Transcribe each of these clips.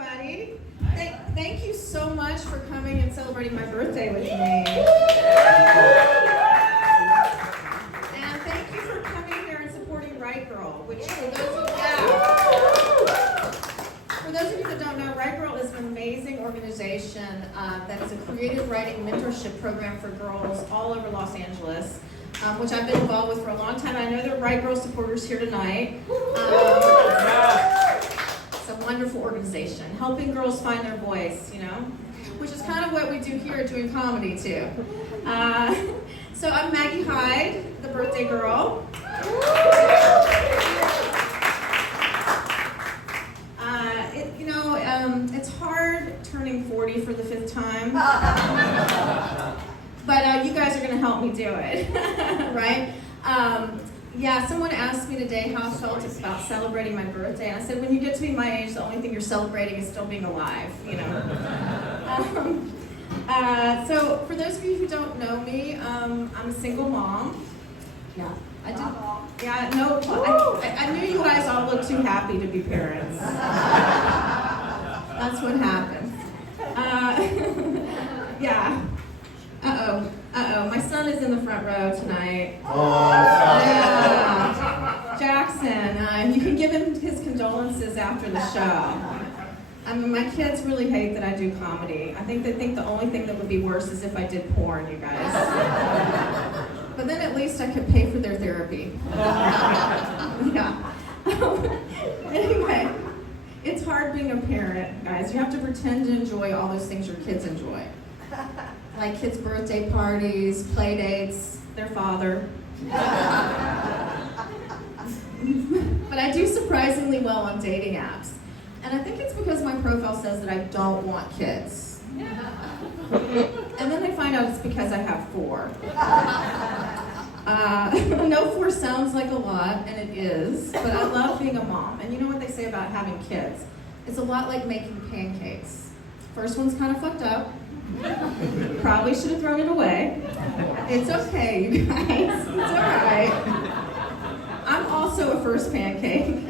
everybody. Thank you so much for coming and celebrating my birthday with me. And thank you for coming here and supporting Right Girl, which for those of you that don't know, Right Girl is an amazing organization that is a creative writing mentorship program for girls all over Los Angeles, which I've been involved with for a long time. I know there are Right Girl supporters here tonight. It's a wonderful organization, helping girls find their voice, which is kind of what we do here doing comedy too. So I'm Maggie Hyde, the birthday girl. It's hard turning 40 for the 5th time, but you guys are going to help me do it, right? Someone asked me today how I felt about celebrating my birthday, and I said, when you get to be my age, the only thing you're celebrating is still being alive, So for those of you who don't know me, I'm a single mom. Yeah, I did. Yeah, no, I knew you guys all looked too happy to be parents. That's what happened. Yeah. Uh-oh. My son is in the front row tonight. Yeah. Jackson, you can give him his condolences after the show. I mean, my kids really hate that I do comedy. I think they think the only thing that would be worse is if I did porn, you guys. But then at least I could pay for their therapy. Yeah. Anyway, it's hard being a parent, guys. You have to pretend to enjoy all those things your kids enjoy. Like kids' birthday parties, play dates, their father. But I do surprisingly well on dating apps. And I think it's because my profile says that I don't want kids. And then they find out it's because I have 4. I know 4 sounds like a lot, and it is, but I love being a mom. And you know what they say about having kids? It's a lot like making pancakes. First one's kind of fucked up. Probably should have thrown it away. It's okay, you guys. It's all right. I'm also a first pancake.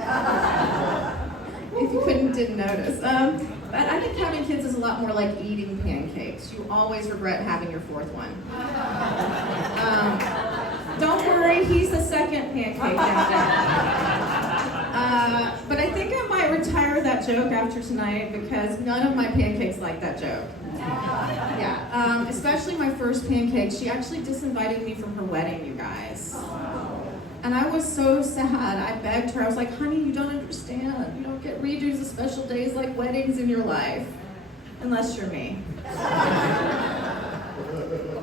If you didn't notice. But I think having kids is a lot more like eating pancakes. You always regret having your 4th one. Don't worry, he's the second pancake down there. But I think I might retire that joke after tonight because none of my pancakes like that joke. Yeah, especially my first pancake. She actually disinvited me from her wedding, you guys. And I was so sad. I begged her. I was like, honey, you don't understand. You don't get redos of special days like weddings in your life. Unless you're me.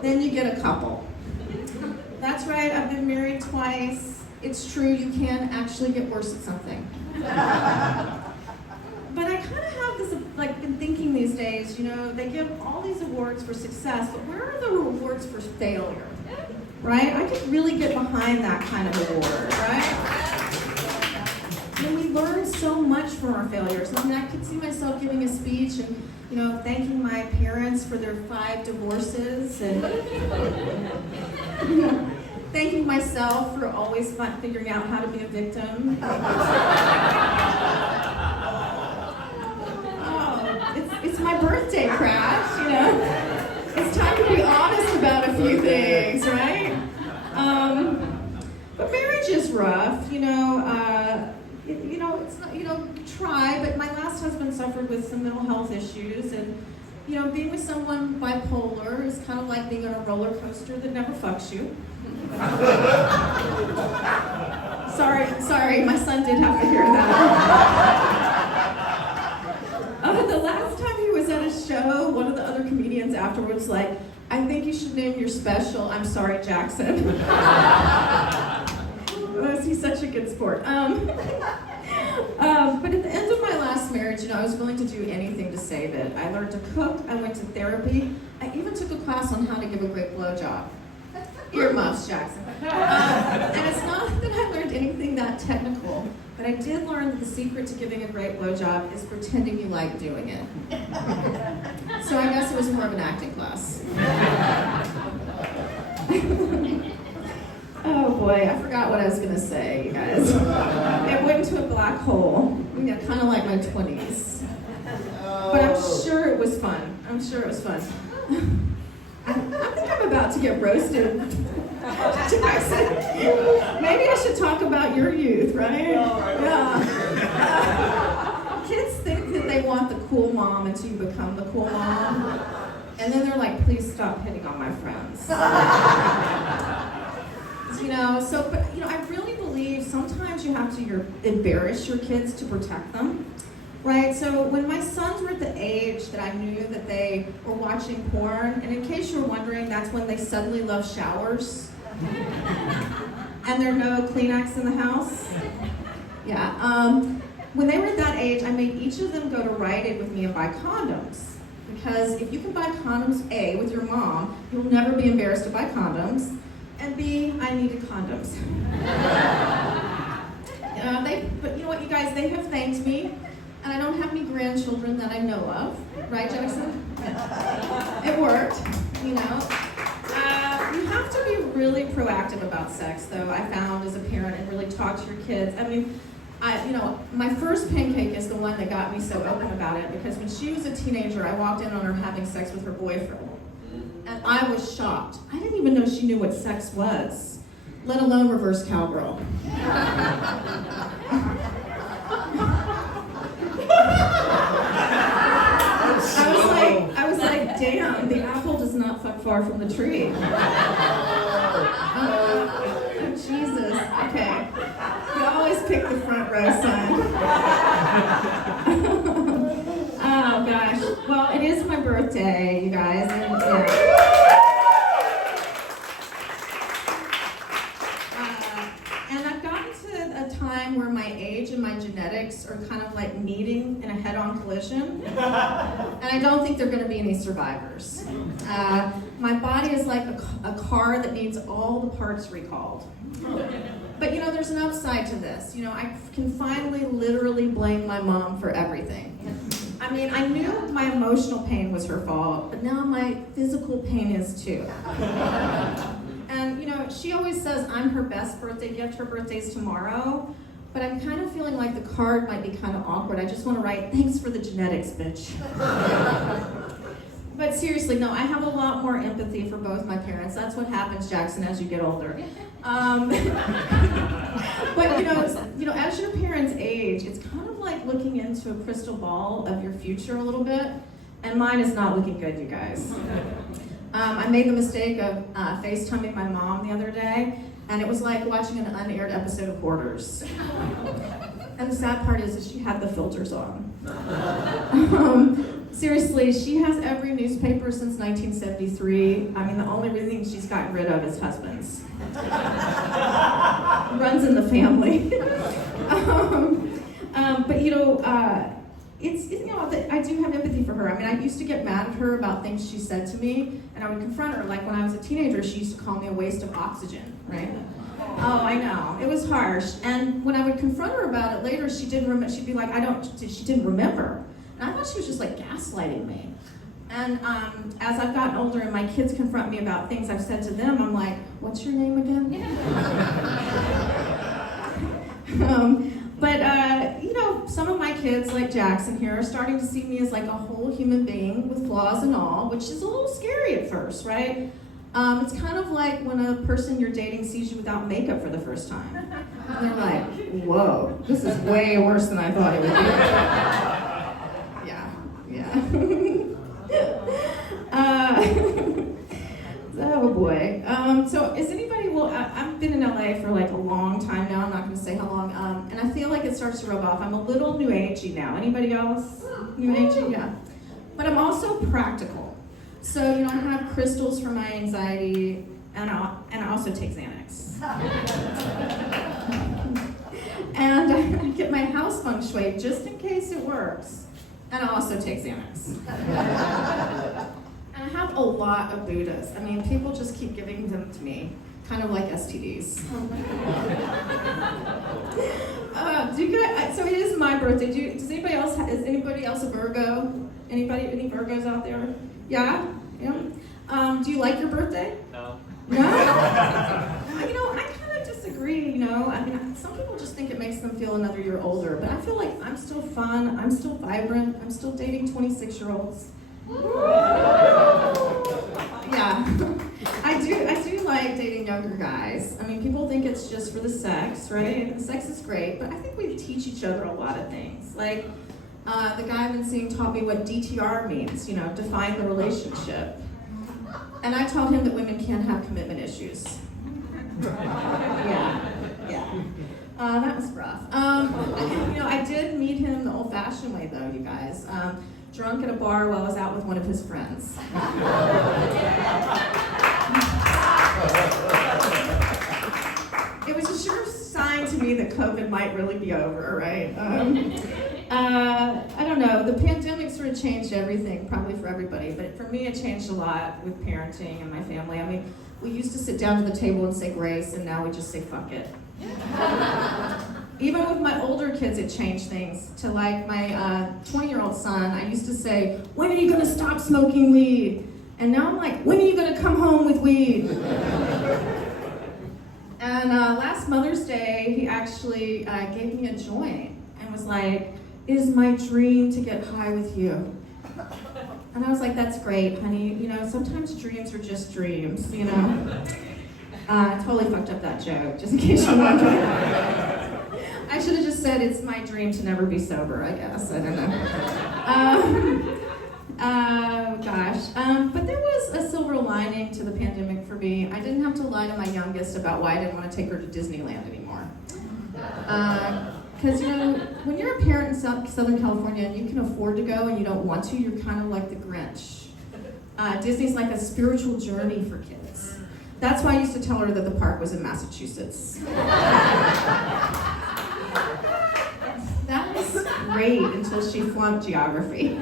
Then you get a couple. That's right, I've been married twice. It's true, you can actually get worse at something. But I kind of have this, been thinking these days, they give all these awards for success, but where are the rewards for failure? Right? I could really get behind that kind of award, right? And we learn so much from our failures. I mean, I could see myself giving a speech and, thanking my parents for their 5 divorces and thanking myself for always figuring out how to be a victim. It's my birthday crash, It's time to be honest about a few things, right? But marriage is rough, it's not, try, but my last husband suffered with some mental health issues, and, being with someone bipolar is kind of like being on a roller coaster that never fucks you. Sorry, my son did have to hear that. The last time he was at a show, one of the other comedians afterwards I think you should name your special, I'm Sorry, Jackson. He's such a good sport. But at the end of my last marriage, I was willing to do anything to save it. I learned to cook, I went to therapy, I even took a class on how to give a great blowjob. Earmuffs, Jackson. And it's not that I learned anything that technical, but I did learn that the secret to giving a great blowjob is pretending you like doing it. So I guess it was more of an acting class. Oh boy, I forgot what I was going to say, you guys. It went into a black hole, kind of like my 20s. I'm sure it was fun. I think I'm about to get roasted. Jackson, maybe I should talk about your youth, right? Yeah. Kids think that they want the cool mom until you become the cool mom. And then they're like, please stop hitting on my friends. But I really believe sometimes you have to embarrass your kids to protect them. Right, so when my sons were at the age that I knew that they were watching porn, and in case you're wondering, that's when they suddenly love showers. And there are no Kleenex in the house. Yeah, when they were at that age, I made each of them go to Rite Aid with me and buy condoms. Because if you can buy condoms, A, with your mom, you'll never be embarrassed to buy condoms. And B, I needed condoms. But you know what, you guys, they have thanked me. And I don't have any grandchildren that I know of, right, Jackson? It worked, You have to be really proactive about sex, though, I found as a parent, and really talk to your kids. I mean, my first pancake is the one that got me so open about it, because when she was a teenager, I walked in on her having sex with her boyfriend. And I was shocked. I didn't even know she knew what sex was, let alone reverse cowgirl. I was like, damn, the apple does not fuck far from the tree. Jesus, okay. You always pick the front row, son. Oh gosh. Well, it is my birthday, you guys. And I've gotten to a time where my age and my genetics are kind of like meeting in a head-on collision. And I don't think there are going to be any survivors. My body is like a car that needs all the parts recalled. But there's an upside to this. I can finally literally blame my mom for everything. I mean, I knew my emotional pain was her fault, but now my physical pain is too. And she always says I'm her best birthday gift. Her birthday's tomorrow. But I'm kind of feeling like the card might be kind of awkward. I just want to write, thanks for the genetics, bitch. But seriously, no, I have a lot more empathy for both my parents. That's what happens, Jackson, as you get older. But as your parents age, it's kind of like looking into a crystal ball of your future a little bit. And mine is not looking good, you guys. I made the mistake of FaceTiming my mom the other day. And it was like watching an unaired episode of Hoarders. And the sad part is that she had the filters on. Seriously, she has every newspaper since 1973. I mean, the only thing she's gotten rid of is husbands. Runs in the family. But I do have empathy for her. I mean, I used to get mad at her about things she said to me, and I would confront her. Like when I was a teenager, she used to call me a waste of oxygen, right? Oh, I know. It was harsh. And when I would confront her about it later, she'd be like, she didn't remember. And I thought she was just like gaslighting me. And as I've gotten older and my kids confront me about things I've said to them, I'm like, what's your name again? But some of my kids, like Jackson here, are starting to see me as like a whole human being with flaws and all, which is a little scary at first, right? It's kind of like when a person you're dating sees you without makeup for the first time. And they're like, whoa, this is way worse than I thought it would be. Yeah. Oh boy. So is anybody, I've been in LA for like a long time now, I'm not gonna say how long, and I feel like it starts to rub off. I'm a little new agey now. Anybody else? New agey? Yeah. But I'm also practical. So, I have crystals for my anxiety, and I also take Xanax. And I get my house feng shui just in case it works. And I also take Xanax. And I have a lot of Buddhas. I mean, people just keep giving them to me, kind of like STDs. So it is my birthday. Is anybody else a Virgo? Any Virgos out there? Yeah? Do you like your birthday? No. No? I kind of disagree, I mean, some people just think it makes them feel another year older, but I feel like I'm still fun, I'm still vibrant, I'm still dating 26-year-olds, Yeah. I do like dating younger guys. I mean, people think it's just for the sex, right? And sex is great, but I think we teach each other a lot of things. Like, the guy I've been seeing taught me what DTR means, define the relationship. And I told him that women can't have commitment issues. Yeah. That was rough. I did meet him the old-fashioned way, though, you guys. Drunk at a bar while I was out with one of his friends. It was a sure sign to me that COVID might really be over, right? I don't know, the pandemic sort of changed everything, probably for everybody, but for me it changed a lot with parenting and my family. I mean, we used to sit down to the table and say grace, and now we just say fuck it. Even with my older kids, it changed things. To like my 20-year-old son, I used to say, when are you gonna stop smoking weed? And now I'm like, when are you gonna come home with weed? And last Mother's Day, he actually gave me a joint and was like, it is my dream to get high with you. And I was like, that's great, honey. Sometimes dreams are just dreams, I totally fucked up that joke, just in case you're wondering. I should have just said, it's my dream to never be sober, I guess. I don't know. Oh, gosh. But there was a silver lining to the pandemic for me. I didn't have to lie to my youngest about why I didn't want to take her to Disneyland anymore. Because, when you're a parent in Southern California and you can afford to go and you don't want to, you're kind of like the Grinch. Disney's like a spiritual journey for kids. That's why I used to tell her that the park was in Massachusetts. That was great until she flunked geography.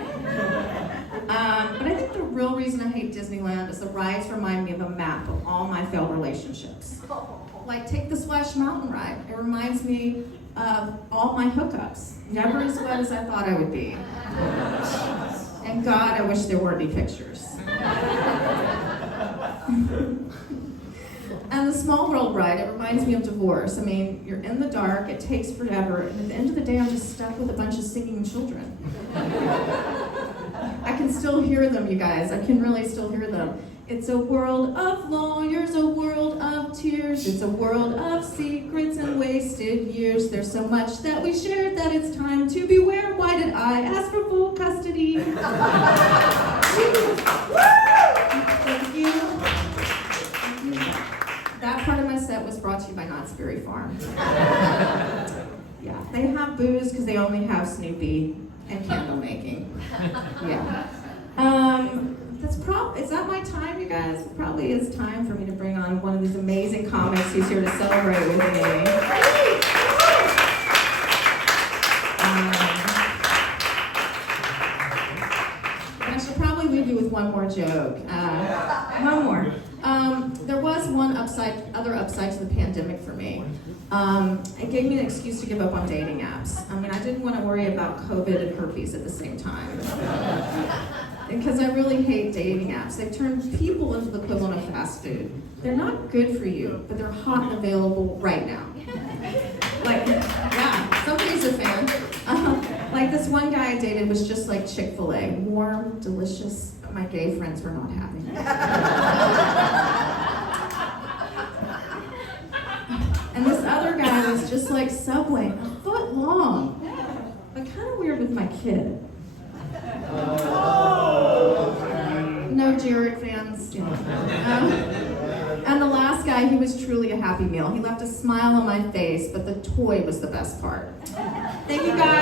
But I think the real reason I hate Disneyland is the rides remind me of a map of all my failed relationships. Like, take the Splash Mountain ride. It reminds me of all my hookups. Never as wet as I thought I would be. And God, I wish there were any pictures. And the Small World ride, it reminds me of divorce. I mean, you're in the dark, it takes forever, and at the end of the day, I'm just stuck with a bunch of singing children. I can still hear them, you guys. I can really still hear them. It's a world of lawyers, a world of tears. It's a world of secrets and wasted years. There's so much that we shared that it's time to beware. Why did I ask for full custody? Thank you. That part of my set was brought to you by Knott's Berry Farm. Yeah, they have booze because they only have Snoopy and candle making. Yeah. Is that my time, you guys? It probably is time for me to bring on one of these amazing comics who's here to celebrate with me. I should probably leave you with one more joke. One more. There was one other upside to the pandemic for me. It gave me an excuse to give up on dating apps. I mean, I didn't want to worry about COVID and herpes at the same time. Because I really hate dating apps. They've turned people into the equivalent of fast food. They're not good for you, but they're hot and available right now. Like, yeah, somebody's a fan. Like this one guy I dated was just like Chick-fil-A, warm, delicious. My gay friends were not having it. And this other guy was just like Subway, a foot long, but kind of weird with my kid. No Jared fans, and the last guy, he was truly a happy meal. He left a smile on my face, but the toy was the best part. Thank you guys.